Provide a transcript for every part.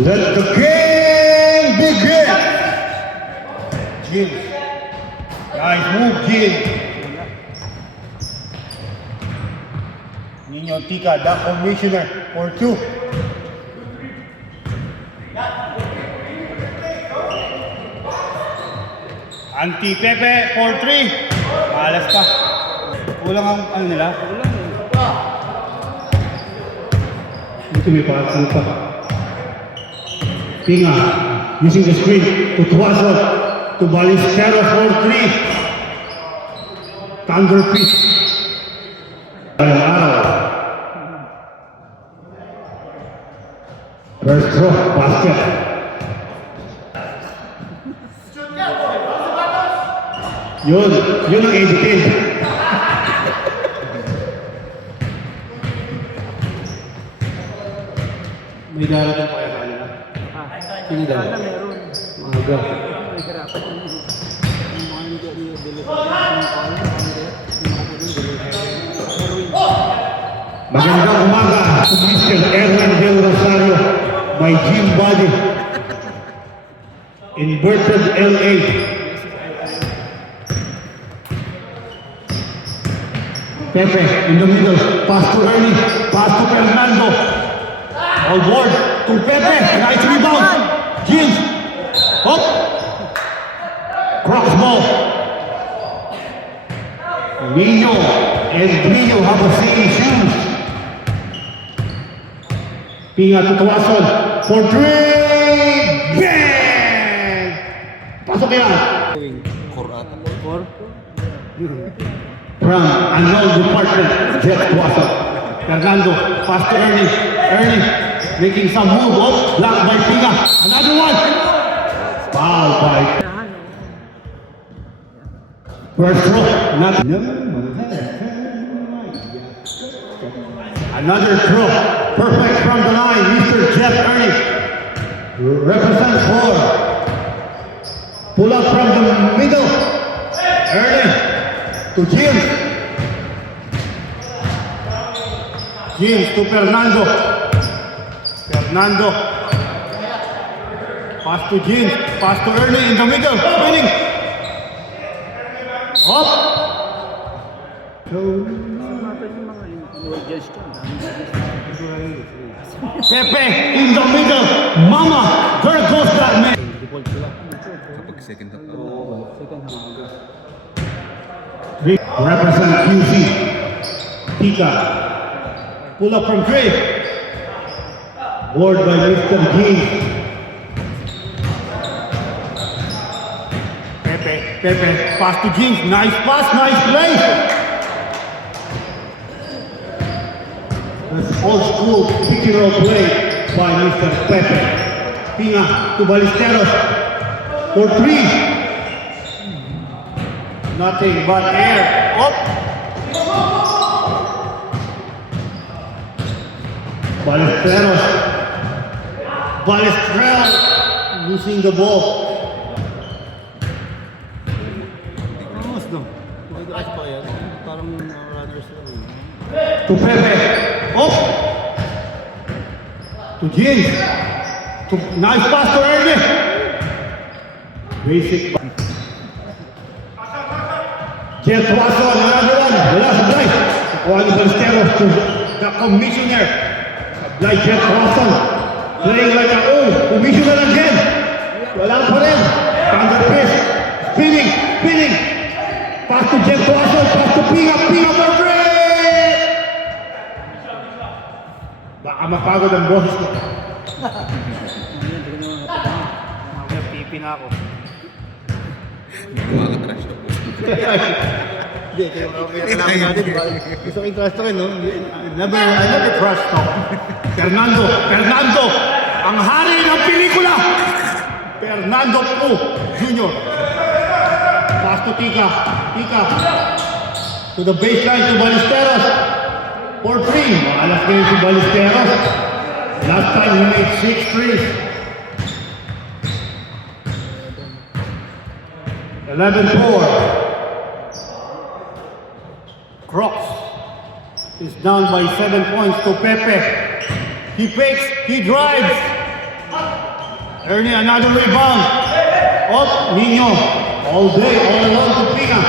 Let the game begin! Gil. Nice move, Gil. Nino Tika, the commissioner, for 2. Anti Pepe for 3. Malas pa. Kulang ang ano nila? Dito may pakakal pa. Pinga, using the screen to Tuaso, to Ballesteros for 3. Thunder pitch. Araw. First throw, basket. Yun ang edited. May darating pa yung kanila. Sino dala? Maaga. Magandang umaga sa Mr. Erwin Del Rosario, my gym body. Inverted LA. Pepe in the middle, pass to Ernie, pass to Fernando. All board to Pepe, nice rebound. Gil, hop. Cross ball. Nino and Brillo have the same shoes. Pinga to Tuason for 3. Bang! Pasok yan. From unknown department, Jeff Tuason. Fernando, pass to Ernie. Ernie making some move. Oh, blocked by Pinga. Another one. Foul by. First throw, not. Another throw. Perfect from the line, Mr. Jeff Ernie. Represent 4. Pull up from the middle. Ernie to James. James to Fernando. Fernando. Pass to James. Pass to Ernie in the middle. Spinning. Up. Pepe in the middle. Mama, there goes that man. Second half. Represent QC. Tika. Pull up from Craig. Board by Mr. James. Pepe, pass to James. Nice pass, nice play. That's old school pick and roll play by Mr. Pepe. Pinga to Ballesteros for 3. Nothing but air. Up. Ballesteros losing the ball. To Pepe. Up. To James. Nice pass to Ernie. Basic. Jeff Tuason, another one. Last drive. Kuha ni Ballesteros to the commissioner. Like Jeff Tuason. Playing like a commissioner again. Wala pa rin. Thunder pitch. Spinning. Pass to Jeff Tuason. Pass to Pinga for 3. Baka mapagod ang boses ko. Pipi na ako. Makaka-trash talk. Hindi, kayo namin natin. Gusto ko yung trash talk, no? Never trash talk. Fernando! Ang hari ng pelikula! Fernando Po Jr. Pass to Tika. To the baseline to Ballesteros. For 3. Maalas ngayon si Ballesteros. Last time he made 6 threes. 11-4. Crocs. is down by 7 points to Pepe. He fakes, he drives. Ernie, another rebound. Up, Nino. All day, all alone to Pina.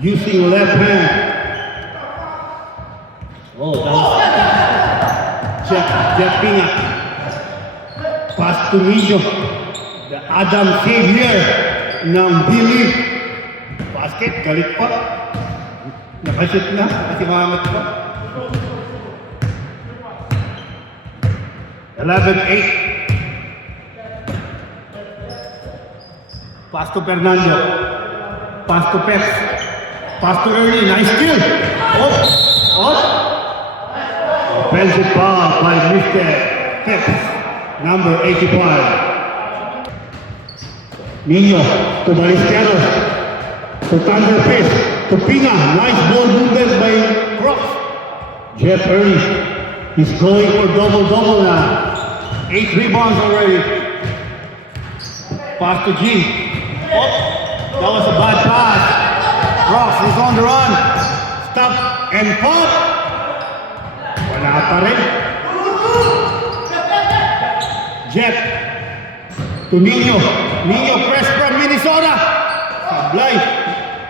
Using left hand. Oh, that was Jeff Pina. Pass to Nino. The Adam Savior ng Billy. Basket, galit pa. Nakashoot na, kasi mamangat pa. 11-8. Pass to Fernando. Pass to Peps. Pass to Ernie. Nice kill. Up. Up. Offensive foul by Mr. Peps. Number 85. Nino to Ballesteros. To Thunder Fist. To Pina. Nice ball movement by Crocs. Jeff Ernie. He's going for double-double now. 8 rebounds already. Pass to G. Oh, that was a bad pass. Ross is on the run. Stop and pop. Wala pa rin. Jeff to Nino. Nino press from Minnesota. Sablay.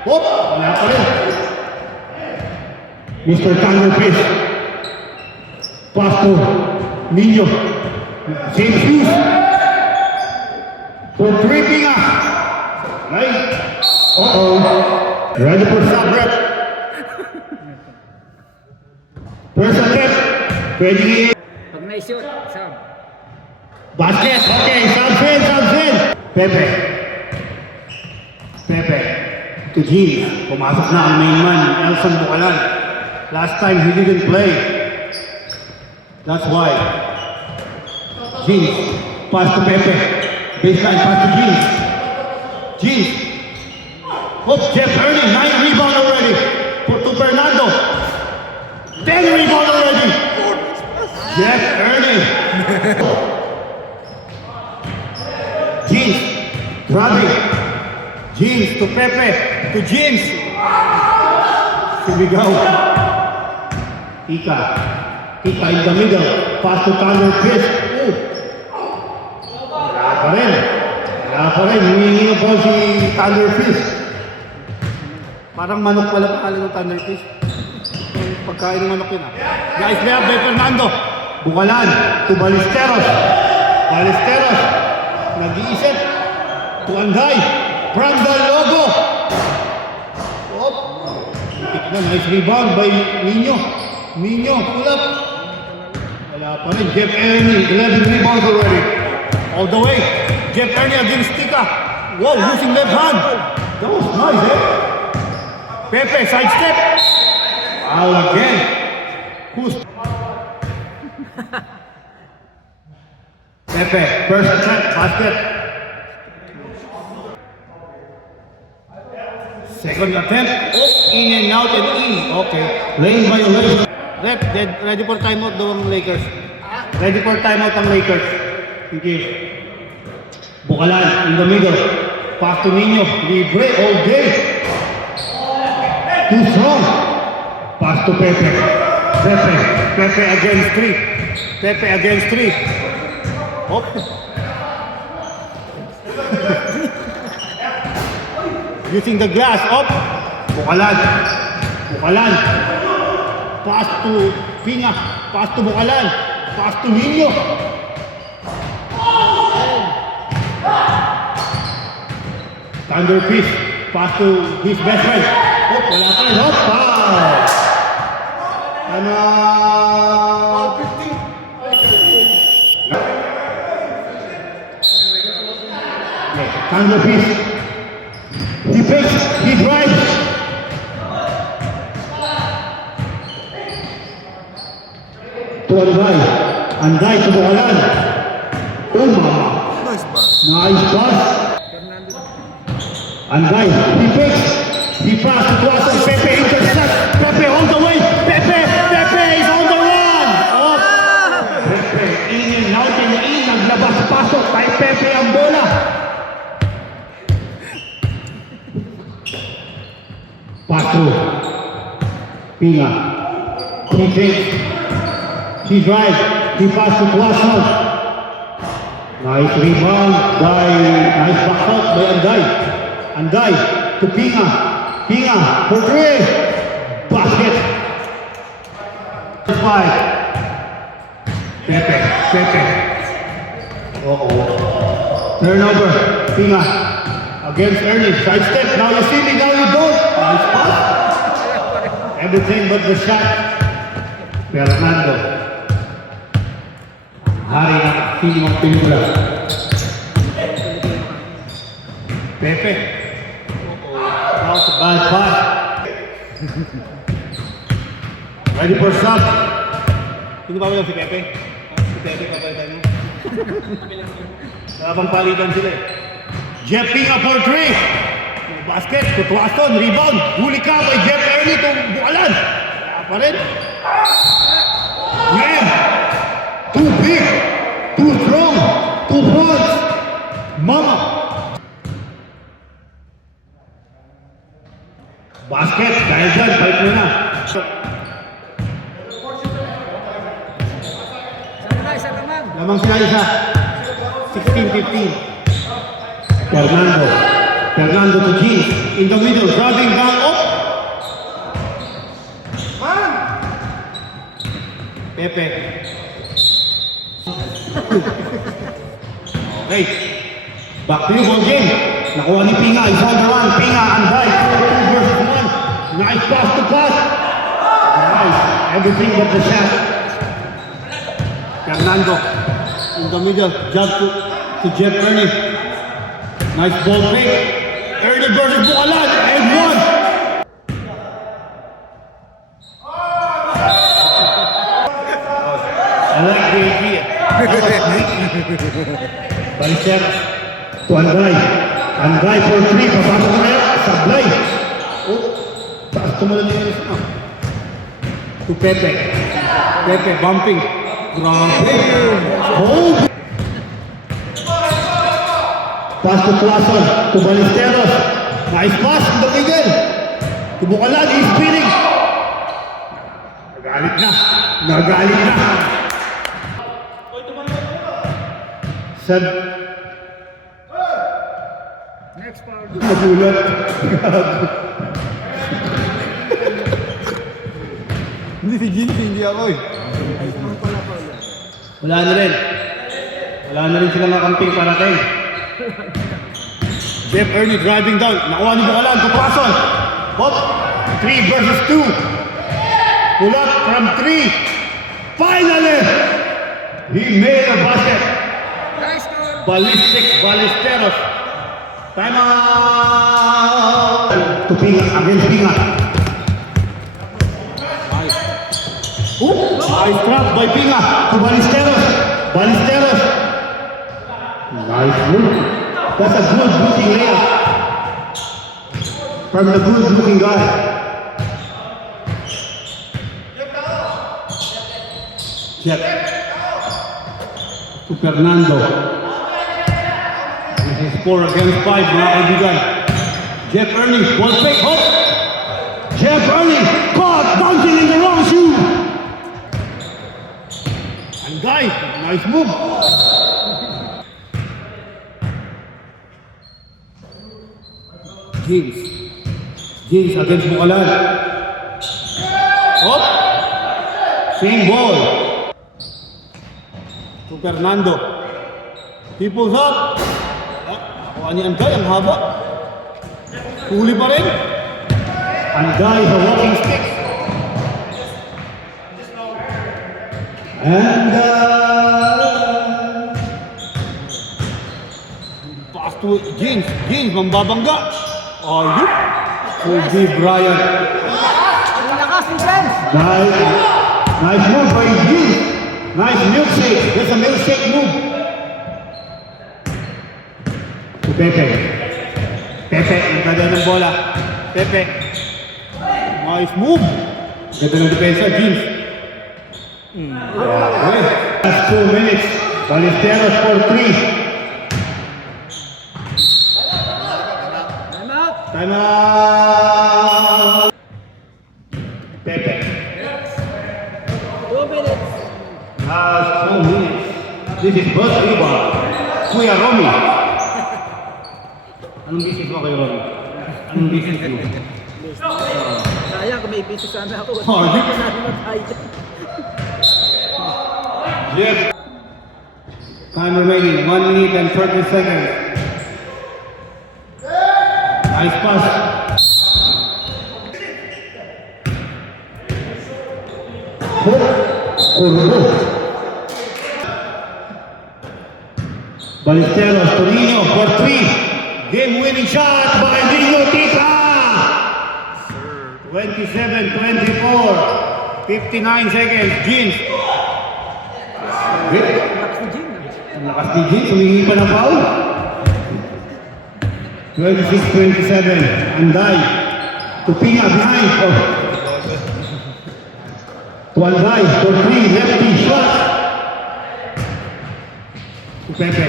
Oh, wala pa rin. Mr. Thunderfish. Pass to Nino. Same shoes. For tripping us. Right? Uh-oh. Ready for sub-rep. First attempt. Ready. Pag may shoot, sub. Basket. Okay. Subs in. Pepe. Pepe. To G. Pumasok na ang main man. Elson Bucalan. Last time he didn't play. That's why. G. Pass to Pepe. Baseline pass to G. Jeez. Oh, Jeff Ernie, 9 rebound already. To Fernando. 10 rebound already. Jeff Ernie. Jeans. Grabbing. Jeans to Pepe. To Jeans. Sumigaw. Ika. Ika in the middle. Pass to Thunder Fist. Wala pa rin. Wala pa rin, humingi po si Thunderfish. Parang manok pala pangalan ng Thunderfish. Pagkain ng manok yun ah. Guys, layup by Fernando. Bukalan to Ballesteros. Ballesteros. Nag-iisip. To Anday. From the logo. Oh. Itik na, nice rebound by Nino. Nino, pull up. Wala pa rin. Jeff Ernie, 11 rebounds already. All the way. Jeff Ernie against Tika. Whoa, using left hand. That was nice, eh? Pepe, sidestep. Foul again. Who's... Pepe, first attempt, basket. Second attempt. Oh, in and out and in. Okay. Lane violation. Rep, ready for timeout daw ang Lakers. Ready for timeout ang Lakers. Thank you. Bukalan in the middle. Pass to Nino. Libre all day. Too strong. Pass to Pepe. Pepe against 3. Pepe against 3. Hop. Using the glass. Up. Bukalan. Pass to Pina. Pass to Bukalan. Pass to Nino. Thunderfish, pass to his best friend. Oh, wala pa rin. Hop, foul! Ano? Thunderfish. He fakes, he drives. To Anday. Anday to Bukalan. Oh, mama. Nice pass. Nice pass. Anday, he fakes, he passes to us, Pepe intercepts, Pepe on the way, Pepe is on the run! Oh, Pepe, in and out and in, naglabas-pasok kay Pepe ang bola. Paso, Pina, He takes. He drives. He passes to Tuason. Nice rebound by, nice back out by Anday. Anday to Pinga. Pinga for three. Basket. 5. Pepe. Turnover. Pinga. Against Ernie. Side step. Now you see me, now you don't. Nice pass. Everything but the shot. Fernando. Hari ng team ng Pinula. Pepe. Now the bad pass. Ready for shot. Sino ba si Pepe? Si Pepe papalitan mo. Habang palitan sila eh. Jeff Pinga for 3. Basket to Tuason. Rebound. Huli ka by Jeff Ernie to Bukalan. Kaya pa rin. Graham. Too big. Too strong. Too fast. Mama. Basket. Dahil dyan. Balik mo na. Lamang sila isa. 16-15. Fernando to Jeans. In the middle. Driving down. Up. Pepe. Okay. Back to you, ball game. Nakuha ni Pinga. Is on the run. Pinga, Anday. 2 versus 1. Nice pass to pass. Nice. Everything but the shot. Fernando. In the middle. Jump to Jeff Ernie. Nice ball pick. Ernie versus Bukalan. And 1. I like the idea. Baliceras to Anday. Anday for 3. Papasok na yan. Sablay. Oh. Taas tumalan niya sa to Pepe. Pepe bumping. Grabe. Hold. Pass to Tuason. To Baliceras. Nice pass in the middle. To Bukalan. He's spinning. Nagalit na. Sab. Next foul. Nagulat. Hindi si Ginty, hindi ako eh. Wala na rin. Wala na rin sila nakamping para kayo. Jeff Ernie driving down. Nakuha ni Bukalan. Tupason. Hop. 3 versus 2. Pull up from 3. Finally! He made a basket. Nice score. Balisteros. Time out! To Pinga. Against Pinga. Nice trap by Pinga. To Balisteros. Nice move. That's a good looking layup. From the good looking guy. Jeff. To Fernando. This is 4 against 5, mga kaibigan. Jeff Ernie, ball fake, hop! Jeff Ernie, caught, bouncing in the wrong shoe! And guys, nice move! James against Bukalan. Hop! Same ball. To Fernando. He pulls up. Nakuha ni Anday, ang haba. Huli pa rin. Anday, the walking stick. And pass to James. James, mambabangga. Ayup. Kobe Bryant. Nice move by James. Nice milkshake. That's a milkshake move. To Pepe. Nagkada ng bola. Pepe. Nice move. Ganda ng depensa, James. Last 2 minutes. Balisteros for 3. Time out. Pepe. Last 2 minutes. This is Buzz Riba. Kuya Romy. Anong business mo kay Romy? Anong business mo? Sayang kung may busy sana ako. Oh, Hindi ko na tayo. Yes. Time remaining, 1 minute and 30 seconds. Nice pass. Curvo. Ballesteros, Torino for 3. Game-winning shot by Dino Tika. 27-24. 59 seconds. Jeans. Lakas ni Jim. Ang lakas ni Jeans. Humingi pa ng foul. 26-27. Anday. Tupinga behind. Tuanday for 3. Lefty shot. To Pepe.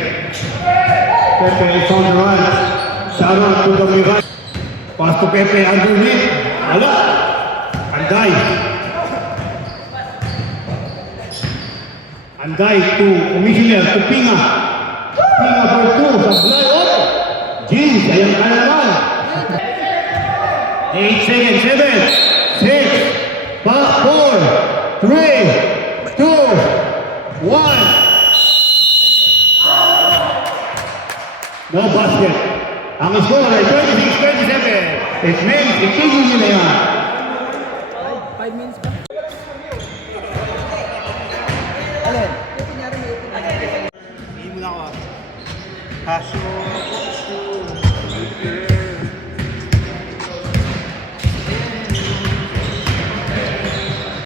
Pepe is on the run. Shout out to the right. Pass to Pepe underneath. Wala. Anday. Anday to Commissioner Tupinga. Tupinga for 2. Sablay up. Jeans. Ayan ka naman. 8 seconds. 7. 6. 4. 3. 2. 1. No basket. Ang score ay 26-27. It means itigil nyo na yan. 5 minutes pa. Alin? Kunyari may Hindi mo na ako. Kaso,